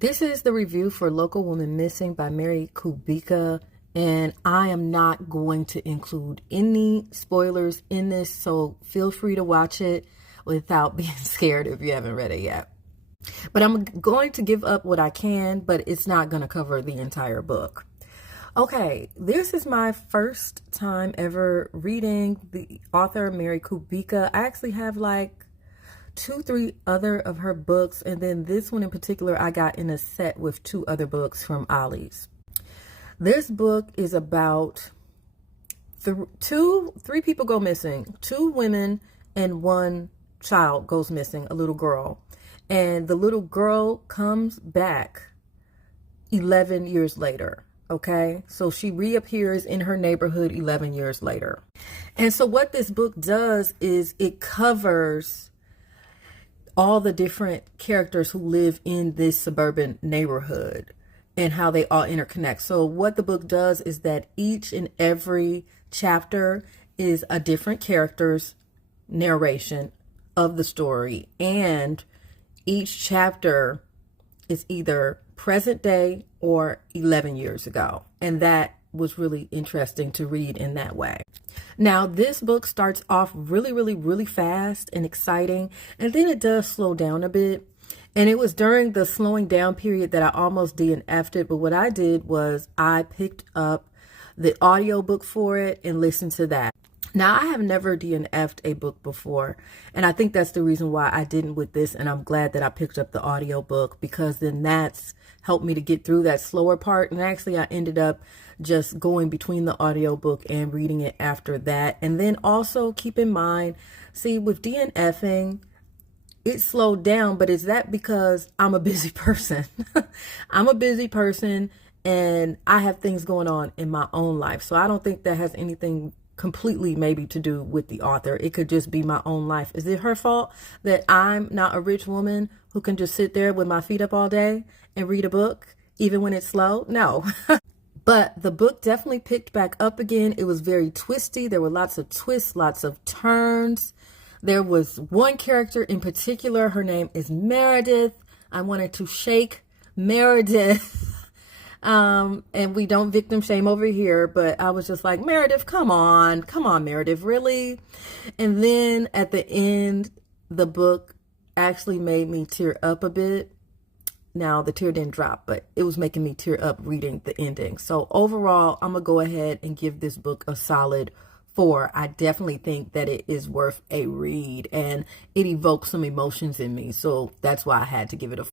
This is the review for Local Woman Missing by Mary Kubica, and I am not going to include any spoilers in this, so feel free to watch it without being scared if you haven't read it yet. But I'm going to give up what I can, but it's not going to cover the entire book. Okay, this is my first time ever reading the author Mary Kubica. I actually have like 2-3 other of her books, and then this one in particular I got in a set with 2 other books from Ollie's. This book is about three people go missing. 2 women and 1 child goes missing, a little girl. And the little girl comes back 11 years later. Okay, so she reappears in her neighborhood 11 years later. And so what this book does is it covers all the different characters who live in this suburban neighborhood and how they all interconnect. So what the book does is that each and every chapter is a different character's narration of the story, and each chapter is either present day or 11 years ago. And that was really interesting to read in that way. Now, this book starts off really fast and exciting, and then it does slow down a bit. And it was during the slowing down period that I almost DNF'd it. But what I did was I picked up the audiobook for it and listened to that. Now, I have never DNF'd a book before, and I think that's the reason why I didn't with this, and I'm glad that I picked up the audiobook, because then that's helped me to get through that slower part. And actually, I ended up just going between the audiobook and reading it after that. And then also keep in mind, see, with DNFing, it slowed down, but is that because I'm a busy person? I'm a busy person, and I have things going on in my own life. So I don't think that has anything completely maybe to do with the author. It could just be my own life. Is it her fault that I'm not a rich woman who can just sit there with my feet up all day and read a book even when it's slow? No. But the book definitely picked back up again. It was very twisty. There were lots of twists, lots of turns. There was one character in particular. Her name is Meredith. I wanted to shake Meredith. And we don't victim shame over here, but I was just like, Meredith, come on, Meredith, really? And then at the end, the book actually made me tear up a bit. Now, the tear didn't drop, but it was making me tear up reading the ending. So overall, I'm gonna go ahead and give this book a solid 4. I definitely think that it is worth a read, and it evokes some emotions in me. So that's why I had to give it a